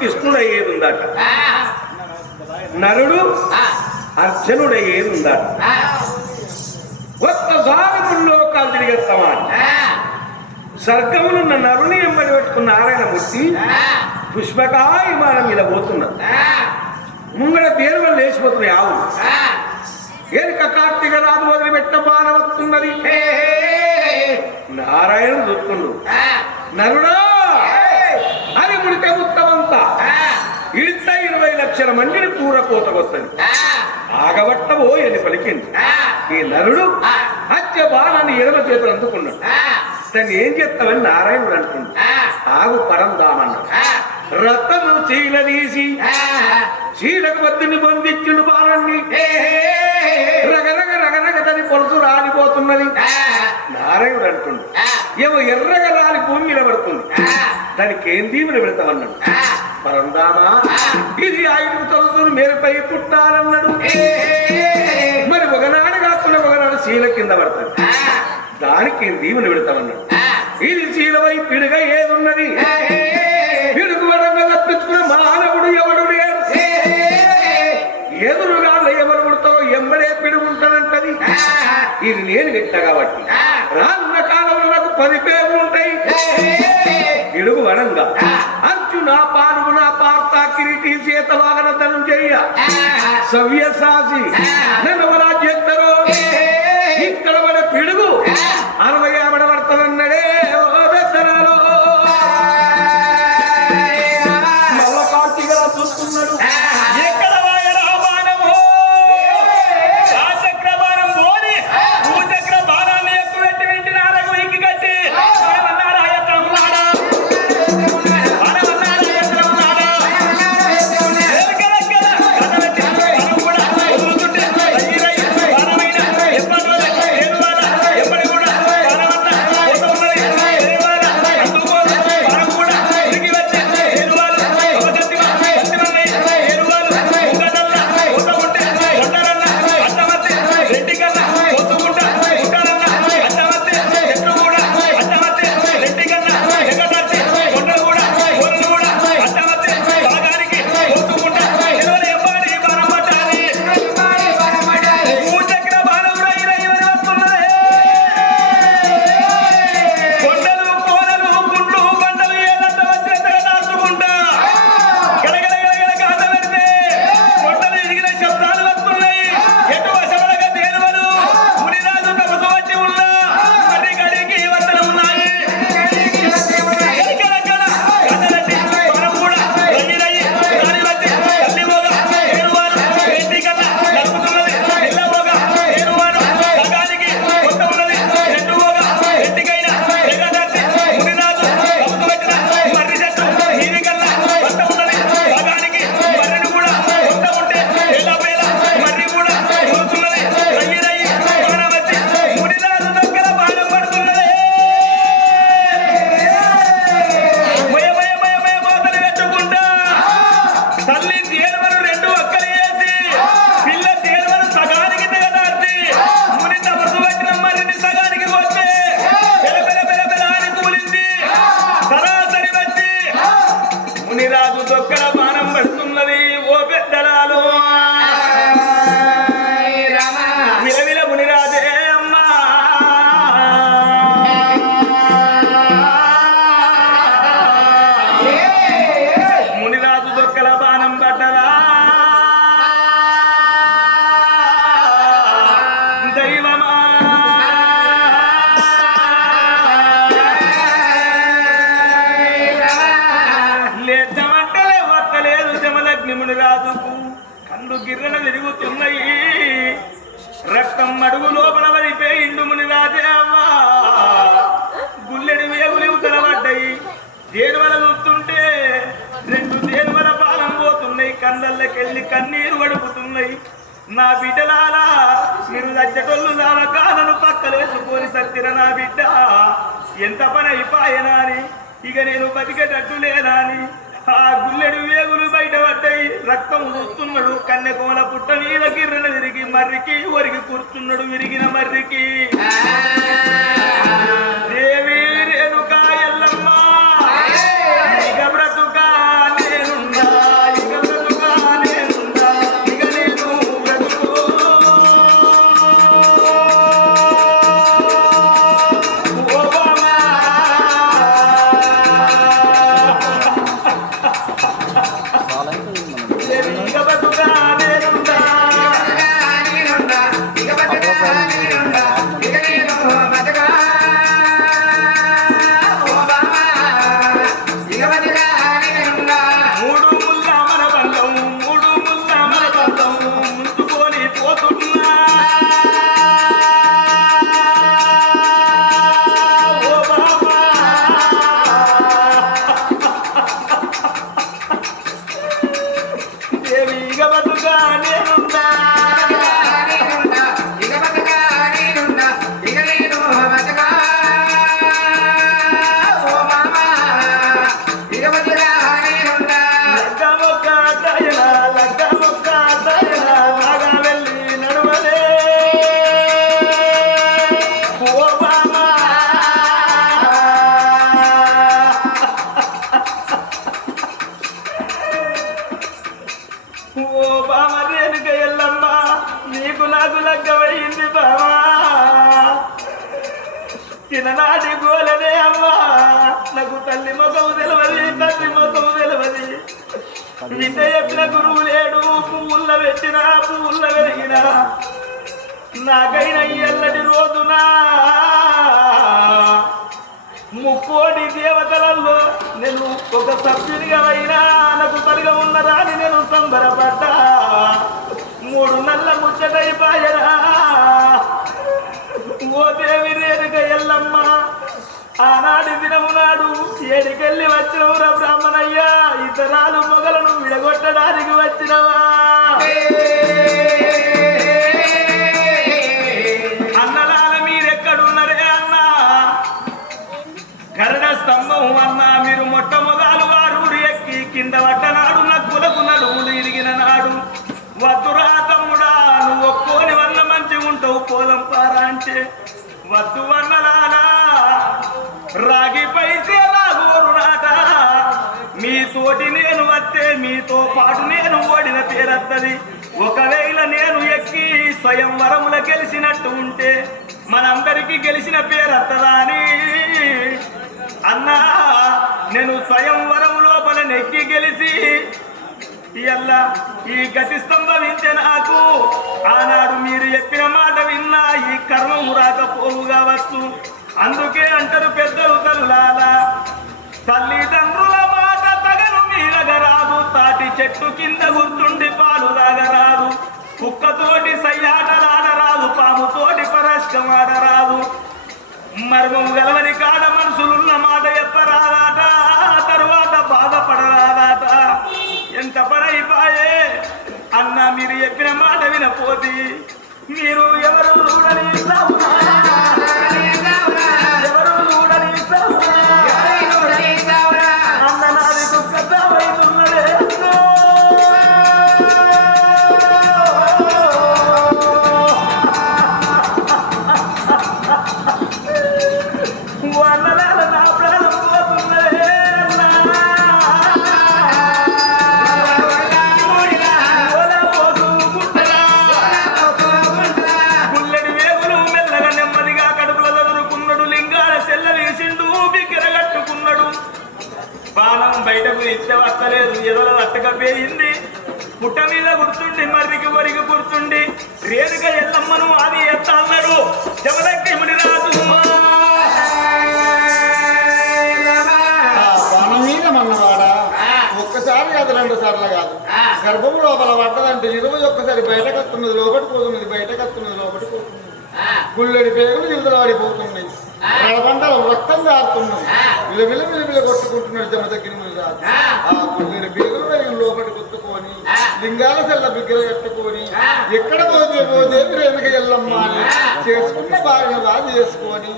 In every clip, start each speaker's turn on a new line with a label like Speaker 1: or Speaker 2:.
Speaker 1: కృష్ణుడయ్యేదుందట. నరుడు అర్జునుడయ్యేదుందట. ఒక్కసారి ముల్లోకాలు తిరిగేస్తామా స్వర్గములున్న నరుని ఎంబడి పెట్టుకున్న నారాయణమూర్తి పుష్పకా విమానం మీద పోతున్నది ముంగడ దేరువలు లేచిపోతున్నాయి ఆవులు ఏనుక కార్తీక రాజు వదిలిపెట్ట బాణ వస్తున్నది నారాయణ చూస్తుండు. నరుడా అని ముడితే ఉత్తమంతా ఇంత ఇరవై లక్షల మందిని పూర కోతకొత్తది ఆగబట్టవో అని పలికింది? ఈ నరుడు హత్య బాణాన్ని ఎడమ చేతులు అందుకున్నాడు. దాన్ని ఏం చేస్తామని నారాయణుడు అంటున్నాడు ఆగు పరందామన్నాడు రథము చీలదీసి చీలకు బద్దుని పొందించుడు బాణాన్ని. రగరగ రగరగ తని పొలుసు రాలిపోతున్నది. నారాయణుడు అంటుండు. ఏమో ఎర్రగా రాలి భూమి మీద పడుతుంది. దానికి ఏం దీవులు పెడతామన్నాడు? పరందామా ఇది ఆయన తలుసుని మేరపై పుట్టాలన్నాడు మరి ఒకనాడు కాకుండా ఒకనాడు శీల కింద పడతాడు. దానికి ఏం దీవులు పెడతామన్నాడు? ఇది శీలవై పిడుగ ఏదున్నది? పిడుగు వడంగా తప్పించుకున్న మానవుడు ఎవడు లేడు? ఎదురుగా ఎవరు పుడతారో ఎంబడే పిడుగు ఉంటానంటది ఇది నేను పెట్టా కాబట్టి. పది పేర్లు ఉంటాయి. పిడుగు వడంగా. అర్జున పాల్గొన పార్త కిరీటి సీత వాగన ధనంజయ సవ్యసాసి నన్ను
Speaker 2: దేనివల చూస్తుంటే రెండు దేనివల పాలం పోతున్నాయి కళ్ళకెళ్ళి కన్నీరు గడుపుతున్నాయి నా బిడ్డలారా మీరు లచ్చటోళ్ళు నామకాలను పక్కలేసుకొని సత్తిన నా బిడ్డ. ఎంత పని అయిపోయనా అని ఇక నేను బతికేటట్టు లేనా అని ఆ గుల్లెడు వేగులు బయటపడ్డాయి రక్తం చూస్తున్నాడు కన్నెకోల పుట్ట మీద గిర్రెలు తిరిగి మర్రికి ఒరిగి కూర్చున్నాడు విరిగిన మర్రికి.
Speaker 1: విద్య చెప్పిన గురువు లేడు పువ్వుల పెట్టిన పువ్వుల వెలిగిన. నాకైన ఎల్లటి రోజున ముక్కోటి దేవతలలో నేను ఒక సభ్యునిగా అయినా నాకు తలిగా ఉన్నదా అని నేను సంబరపడ్డా. మూడు నల్ల ముచ్చటైపాయరా ఓ దేవి రేణుక ఎల్లమ్మ ఆనాటి దినం ఏడికెళ్ళి వచ్చినవురా బ్రాహ్మణయ్యా? ఇతరాలు మొగలను విడగొట్టడానికి వచ్చినవా? అన్నలాల మీరెక్కడున్నరే అన్నా? కరణ స్తంభం అన్నా మీరు మొట్టమొగాలు వారు ఎక్కి కింద పట్టనాడు నక్కులకు నడుములు ఇరిగిన నాడు. వద్దురా తమ్ముడా నువ్వు ఒక్కోని వల్ల మంచి ఉంటావు పోలం పారా అంటే. వద్దు వన్నలాలా రాగి పైసే తోటి నేను వస్తే మీతో పాటు నేను ఓడిన పేరత్తది. ఒకవేళ నేను ఎక్కి స్వయంవరముల గెలిచినట్టు ఉంటే మనందరికీ గెలిచిన పేరత్తదా అని. అన్నా నేను స్వయంవరం లోపల నెక్కి గెలిచి ఇయ్యల్లా ఈ గతి స్తంభవించే నాకు ఆనాడు మీరు చెప్పిన మాట విన్నా ఈ కర్మము రాకపోవు కావచ్చు అందుకే అంటారు పెద్దలు తల్లాలా తల్లిదండ్రుల తాటి చెట్టు కింద గుర్తుండి పాలు తాగరాదు. కుక్కతోటి సయ్యాటలాడరాదు పాముతోటి పరస్కమాడరాదు మర్మం గలవని కాడ మనుషులున్న మాట చెప్పరాదాట తరువాత బాధపడరాదాట. ఎంత పడైపాయే అన్న మీరు చెప్పిన మాట వినపోతి. మీరు ఎవరు చూడని బాణం బయటకు ఇచ్చే వస్తలేదు. ఎదల అట్టగా పేయింది. పుట్ట మీద కూర్చుండి మర్రికి వరికి కూర్చుండి రేణుక ఎల్లమ్మను అది ఎత్త అన్నాడు.
Speaker 3: ఆ బాణం మీద మన్నవాడా? ఒక్కసారి కాదు రెండు సార్లు కాదు. గర్భము లోపల పడ్డదంటే ఇరవై ఒక్కసారి బయటకు వస్తున్నది లోపలికి పోతున్నది బయటకు వస్తున్నది లోపలికి పోతున్నది. గుళ్ళడి పేగులు జిల్దలు రడబండలు రక్తం కారుతున్నది విలవిల విలవిల కొట్టుకుంటున్నాడు జమ తగ్గిన మీద రాదు ఆ గుళ్ళడి పేగులు వేగం లోపలికి కొట్టుకొని లింగాల సెల్ల బిగ్గర కట్టుకొని ఎక్కడ పోతే పోతే రేణుక ఎల్లమ్మ అని చేసుకున్న బాగా బాగా చేసుకొని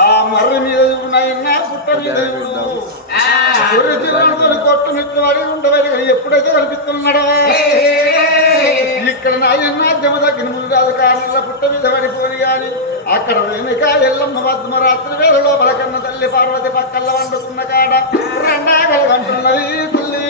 Speaker 3: ఆ. మర్రి మీద ఉన్నాయన్నా పుట్ట మీద చూడు సూర్య జిల్లాలతో కొట్టు మెట్లు వాడి ఉండవని ఎప్పుడైతే కనిపిస్తున్నాడో. ఇక్కడ నాయన్న జమ ముందు కాదు కాళ్ళ పుట్ట మీద పడిపోని గాని అక్కడ వెనుక ఎల్లమ్మ పద్మ రాత్రి వేళలో పలకన్న తల్లి పార్వతి పక్కల్లో వండుకున్న కాడ రెండాగలు గంటున్నది తల్లి.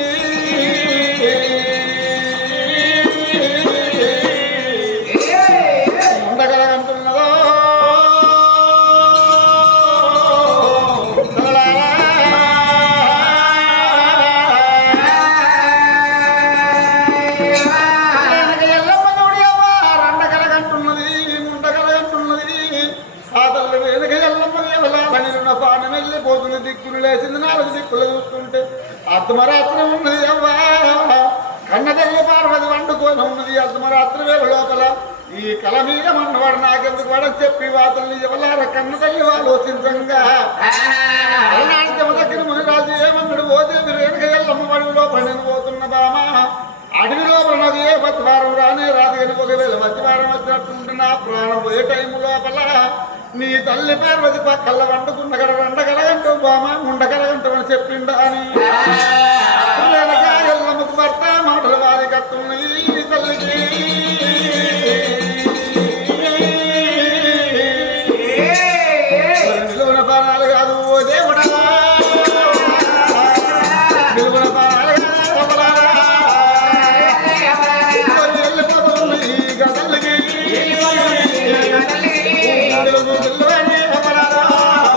Speaker 3: అర్ధమరాత్రి ఉన్నది అవ్వా కన్న పార్వతి వండుకొని ఉన్నది అర్ధమరాత్రి వేళ లోపల ఈ కల మీద మన్నవాడు నాకెందుకు వాడని చెప్పి వాతల్ని ఎవలార కన్న ఆలోచించంగా అలనాడు దగ్గర మునిరాజు ఏమన్నాడు పోతే మీరు వెనక ఎల్లమ్మ అడవిలో పడిన పోతున్న బామ అడవిలో ఉన్నది ఏ మధ్యవారం రానే రాదు కానీ ఒకవేళ మధ్యవారం వచ్చినట్టుంటే నా ప్రాణం పోయే టైం లోపల. నీ తల్లి పార్వతి పక్కల వండుకున్న కడ వండగలగంటావు బామ ఉండగలగంటావు అని చెప్పిండా అని. వెనక భర్త మాటలు వారి కట్టున్నాయి తల్లికి.